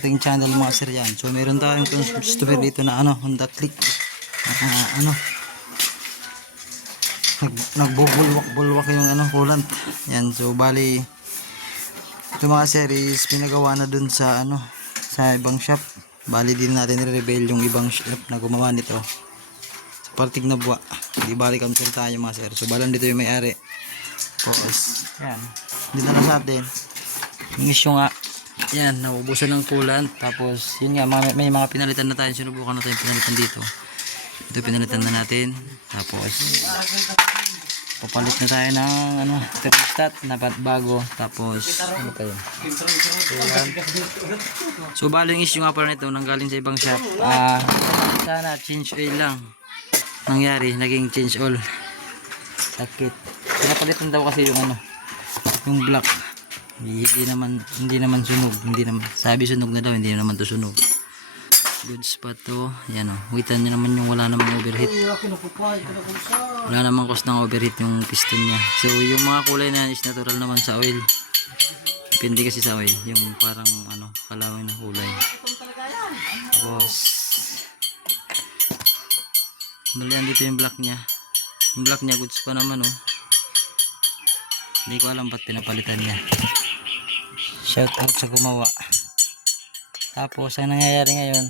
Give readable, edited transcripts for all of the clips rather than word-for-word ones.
ating channel mga sir yan. So meron tayong customer dito na Honda Click. Nagbubulwak yung coolant. Yan, so bali ito mga sir is pinagawa na dun sa sa ibang shop. Bali din natin i-reveal yung ibang shop na gumawa nito. Sa parting na buwa. Hindi bali kami tayo mga sir. So balan dito yung may-ari. Tapos yan. Dito na sa atin. Yung issue nga. Yan, naubusan ng coolant. Tapos yun nga, may mga pinalitan na tayo. Sinubukan na tayo pinalitan dito. Ito pinalitan na natin. Tapos papalit na tayo ng thermostat na bago. Tapos ano pa yun? So bali yung issue nga pala nito nanggaling sa ibang shop. Sana change oil lang nangyari, naging change oil. Sakit. Pinapalitan daw kasi yung black. Hindi naman sunog, sabi sunog na daw, hindi naman to sunog. Goods pa to. Yan witan niya naman yung wala namang overheat. Wala namang cause ng overheat yung piston niya. So yung mga kulay na is natural naman sa oil. Depende kasi sa oil, yung parang kalaway na kulay. Tapos malian dito yung black niya. Yung black niya goods pa naman Hindi ko alam ba't pinapalitan niya. Shout out sa gumawa. Tapos ang nangyayari ngayon,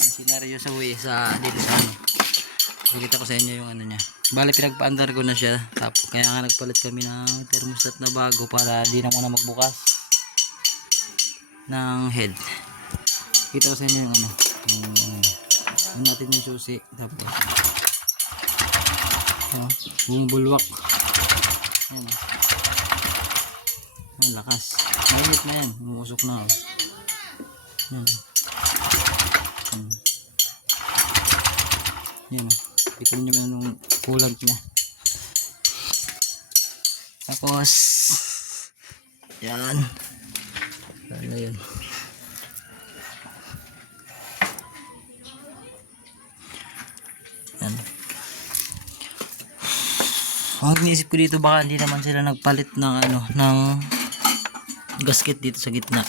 ang senaryo sa dito sa pakita ko sa inyo yung niya. Bali pinagpa-andar ko na siya. Tapos kaya nga nagpalit kami ng thermostat na bago para di na muna magbukas ng head. Kita ko sa inyo yung natin yung susi. Tapos bumubulwak. Ayan. Ang lakas. Mainit na yan. Umusok na. Yan. Yan. Bitin nyo yung coolant niya. Tapos yan. Ano yun? Yan. Ang iniisip ko dito baka hindi naman sila nagpalit ng ng gasket dito sa gitna.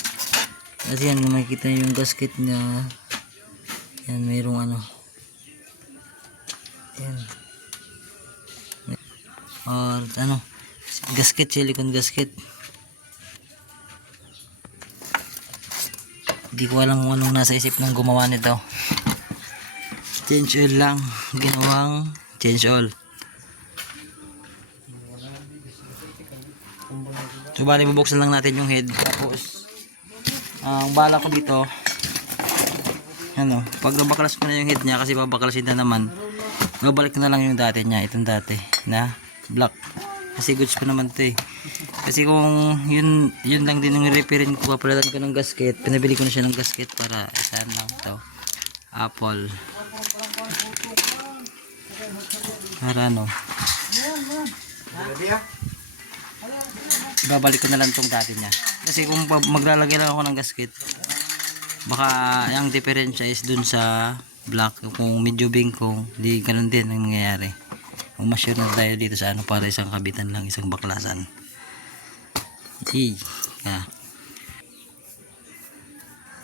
Kasi yan makikita yung gasket na yan mayroong yan. Or gasket, silicone gasket. Hindi ko alam kung anong nasa isip ng gumawa nito. Change oil lang, ginawang change oil. So bali bubuksan lang natin yung head. Tapos ang bala ko dito pag nabaklas ko na yung head niya, kasi babaklasin na naman, babalik na lang yung dati niya, itong dati na black, kasi goods pa naman ito kasi kung yun lang din yung repairin ko, papalitan ko ng gasket. Pinabili ko na siya ng gasket para saan lang ito, Apple, para babalik ko na lang itong dati niya, kasi kung maglalagay lang ako ng gasket, baka yung diferensya is dun sa black. Kung medyo bingkong, di ganun din ang nangyayari. Kung ma-sure na tayo dito sa para isang kabitan lang, isang baklasan.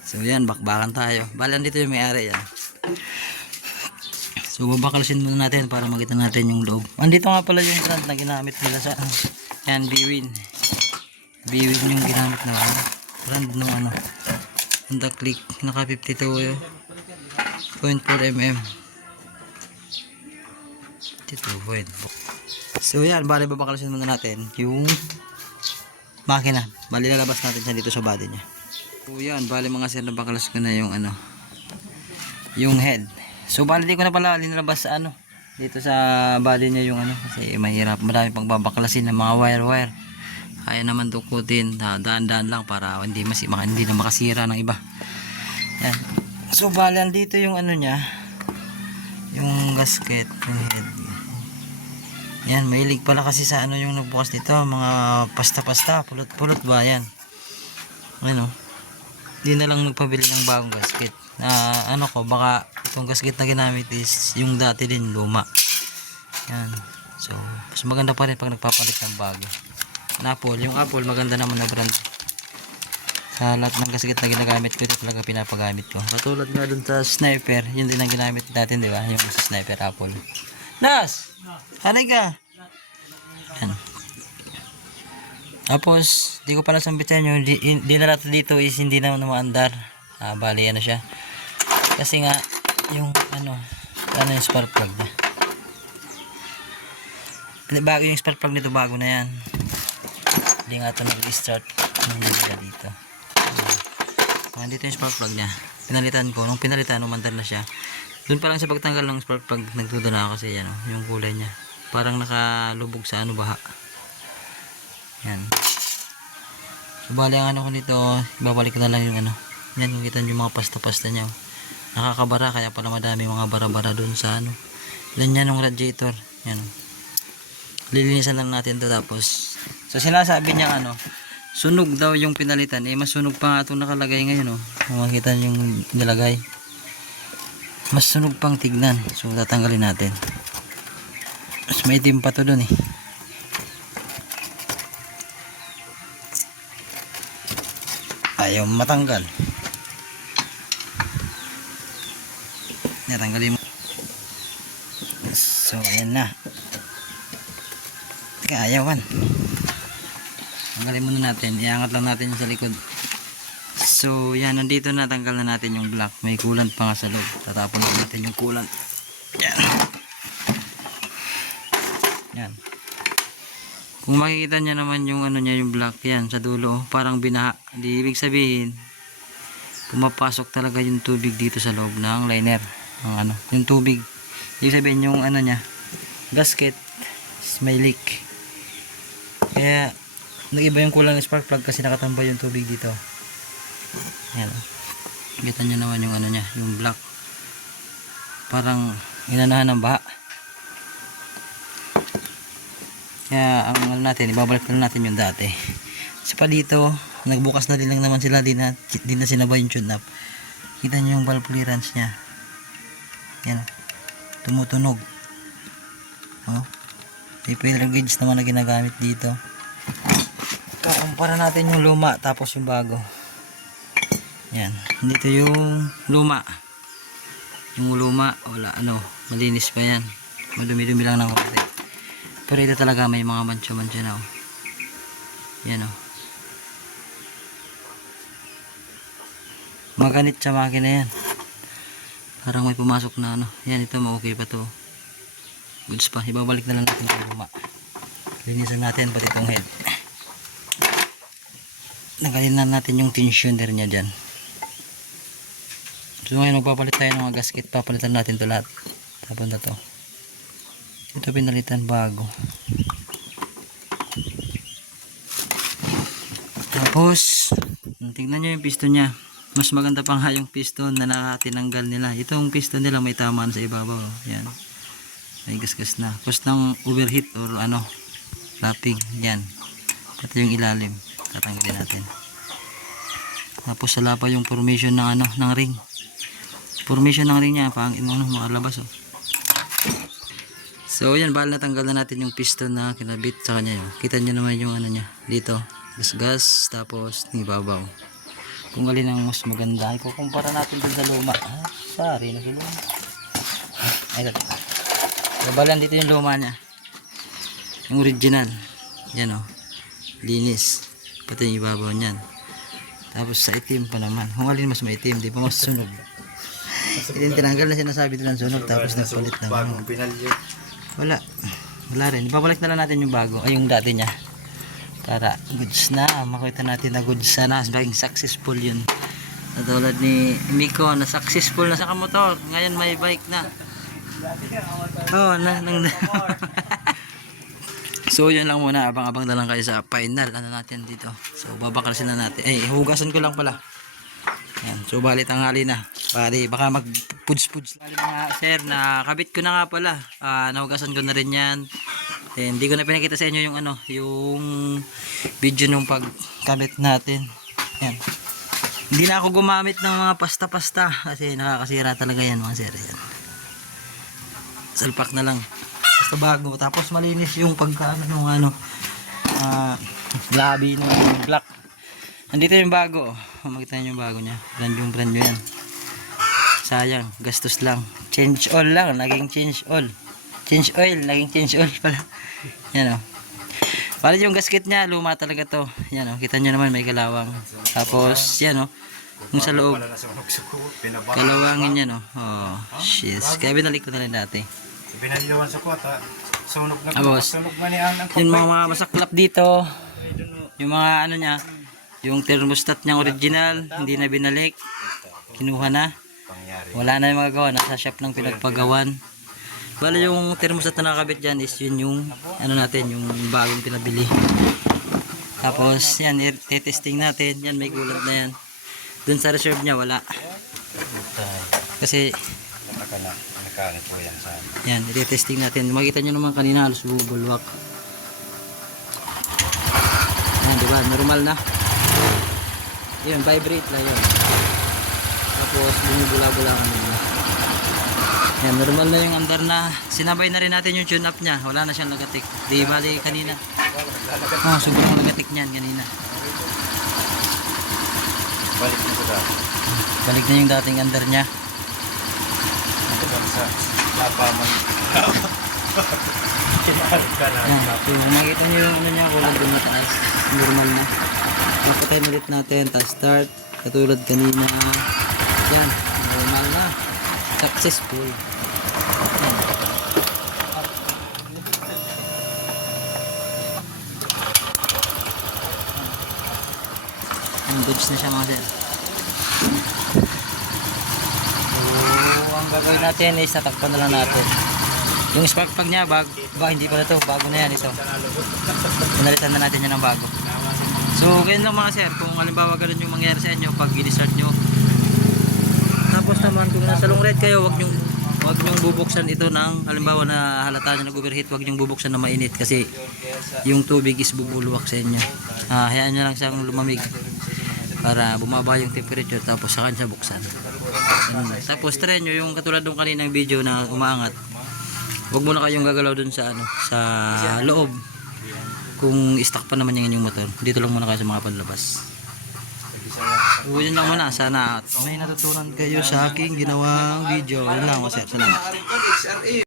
So yan, bakbakan tayo. Balan dito yung may-ari yan. So babaklasin muna natin para makita natin yung loob. Andito nga pala yung brand na ginamit nila sa yan, Bwin yung ginamit na brand ng Honda Click, naka 52 0.4 mm. So yan, bali babaklasin muna natin yung makina. Bali lalabas natin siya dito sa body niya. So yan, bali mga sir, nabaklas ko na yung yung head. So bali di ko na pala linalabas sa dito sa body niya yung kasi mahirap, marami pang babaklasin ng mga wire. Kaya naman tukutin, daan-daan lang para hindi na makasira ng iba. Yan. So bali dito yung niya, yung gasket, yung head. Yan, mahilig pala kasi sa yung nagbukas dito, mga pasta-pasta, pulot-pulot ba yan. Hindi na lang nagpabili ng bagong gasket. Baka itong gasket na ginamit is yung dati din luma. Yan. So, mas maganda pa rin pag nagpapalit ng bago. Yung Apple maganda naman na brand. Sa lahat ng gasket na ginagamit ko, ito talaga pinapagamit ko. Katulad nga dun sa sniper, yun din ang ginamit natin, di ba? Yung sa sniper apple. Nas! Hanay ka! Yan. Tapos, di ko pa nasambit sa inyo, di na natin dito is hindi na maandar. Bali, ano siya. Kasi nga, yung yung spark plug na. Bago yung spark plug nito, bago na yan. Hindi nga ito nag-start nung nila dito. Dito yung spark plug nya. Pinalitan ko. Nung pinalitan, umandar na siya. Doon pa lang sa pagtanggal ng spark plug, nagdudo na ako kasi yan, yung kulay nya. Parang nakalubog sa baha. Yan. So, bali ang ko nito, babalik ko na lang yung yan, yung kita yung mga pasta-pasta nya. Nakakabara, kaya pala madami mga bara-bara doon sa ganyan ng radiator. Yan. Lilinisan lang natin to tapos. So sinasabi niya sunog daw yung pinalitan, mas sunog pa nga itong nakalagay ngayon, kung makita yung nilagay, mas sunog pang tignan. So tatanggalin natin, mas maitim pa to dun ayaw matanggal. Natanggalin mo. So ayan na, teka, ayawan. Tanggalin muna natin, iangat lang natin yung sa likod. So yan, nandito na, tanggal na natin yung black. May coolant pa nga sa loob, tatapon na natin yung coolant. Yan. Yan. Kung makikita nyo naman yung nya, yung black yan sa dulo, parang binaha. Di ibig sabihin pumapasok talaga yung tubig dito sa loob ng liner, yung tubig. Ibig sabihin yung nya, gasket may leak. Kaya nag-iba yung kulay ng spark plug kasi nakatambay yung tubig dito. Yan. Kita nyo naman yung nya, yung black. Parang inanahan ng baha. Kaya ang natin, ibabalik na natin yung dati. Kasi pa dito, nagbukas na din lang naman sila, di na sinabay yung tune up. Kita nyo yung valve clearance nya. Yan. Tumutunog. May failure gauge naman na ginagamit dito. Kumpara natin yung luma tapos yung bago. Yan, dito yung luma. Yung luma, wala malinis pa yan. Madumi-dumi lang ng konti. Pero ito talaga may mga mancha-mancha na. Yan maganit sa makina yan. Parang may pumasok na Yan, ito okay pa to. Goods pa. Ibabalik na lang natin yung luma. Linisan natin pati itong head. Nagalin na natin yung tensioner nya dyan. So ngayon magpapalit tayo ng mga gasket. Papalitan natin to lahat. Tapos na to. Ito pinalitan bago. Tapos tingnan nyo yung piston nya. Mas maganda pang yung piston na tinanggal nila. Itong piston nila may tamaan sa ibabaw. Yan. May gasgas na. Tapos ng overheat or flapping. Yan. Pati yung ilalim. Tatanggalin natin. Tapos sala pa yung formation ng ng ring. Formation ng ring niya pang makalabas So yan, bahal natanggal na natin yung piston na kinabit sa kanya. Kita niyo naman yung niya dito. Gas tapos ibabaw. Kung alin ang mas maganda, ikukumpara natin dun sa luma. Sorry na sa luma. Ay, babalan dito yung luma niya. Yung original. Yan linis. Pati yung ibabaw niyan. Tapos sa itim pa naman. Kung alin mas maitim, di pa mas sunog. Itin tinanggal na sinasabi doon sunog. Tapos nagpalit na. Wala rin. Ibabalik na lang natin yung bago. Ay yung dati niya. Para goods na. Makita natin na goods na. Maging successful yun. Natulad ni Miko na successful na sa kamotor. Ngayon may bike na. So yun lang muna, abang-abang na lang kayo sa final natin dito. So babakalasin na natin. Hugasan ko lang pala. Yan. So bali tanghali na. Bali baka mag-puds-puds lang na sir, na kabit ko na nga pala. Nahugasan ko na rin yan. Then hindi ko na pinakita sa inyo yung yung video nung pagkabit natin. Yan. Hindi na ako gumamit ng mga pasta-pasta kasi nakakasira talaga yan mga sir. Yan. Salpak na lang. Basta bago. Tapos malinis yung pagkaano ng labi ng black. Andito yung bago. Makita niyo yung bago niya. Brand new yan. Sayang, gastos lang. Change oil lang, naging change oil. Change oil, naging change oil pala. Yan o. Bali yung gasket niya, luma talaga to. Yan o, kita niyo naman may kalawang. Tapos, yan o. Yung sa loob. Kalawangin yan o. Oh, shiz. Kaya binalik ko na rin dati. Binaliwan sa kwata. Sunog na Tapos, sunog man ang yung mga masaklap dito. Yung mga ano niya. Yung thermostat niyang original, hindi na binalik. Kinuha na. Wala na yung magagawa. Nasa shop ng pinagpagawan. Bali yung thermostat na nakakabit dyan is yun yung ano natin, yung bagong pinabili. Tapos yan, i-testing natin. Yan, may gulat na yan. Dun sa reserve niya, wala. Kasi yan, i-testing natin. Makita nyo naman kanina, halos bubulwak. Yan, diba? Normal na. Yun, vibrate lang yun. Tapos bumubula-bula ka naman. Yan, normal na yung andar na. Sinabay na rin natin yung tune up niya. Wala na siyang nagatik. Di bali kanina. Oh, sobrang nagatik niyan kanina. balik na ito dati. Balik na yung dating andar niya. Ito ba sa lapaman. Yan, so makita nyo yung ano niya, kulay doon mataas. Normal na. Papatayin ulit natin. Tapos start. Katulad kanina. Yan, normal na. Successful. Yan. Goods na siya mga sir. So, ang gagawin natin is tatakpan na lang natin. Yung spark plug niya, hindi pala to, bago na yan ito. Pinalitan na natin yan ng bago. So, ganyan lang mga sir, kung halimbawa ganun yung mangyari sa inyo pag i-start nyo. Tapos naman, kung nasa long ride kayo, wag nyong bubuksan ito ng, halimbawa na halata nyo nag-overheat, wag nyong bubuksan na mainit kasi yung tubig is bubulwak sa inyo. Hayaan nyo lang siyang lumamig para bumaba yung temperature, tapos saka siya buksan. Tapos try nyo yung katulad ng kaninang video na umaangat. Huwag muna kayong gagalaw dun sa sa loob. Kung stock pa naman yung inyong motor, dito lang muna kayo sa mga panlabas. So yun lang muna, sana may natutunan kayo sa aking ginawang video. Yun lang, sir, salamat.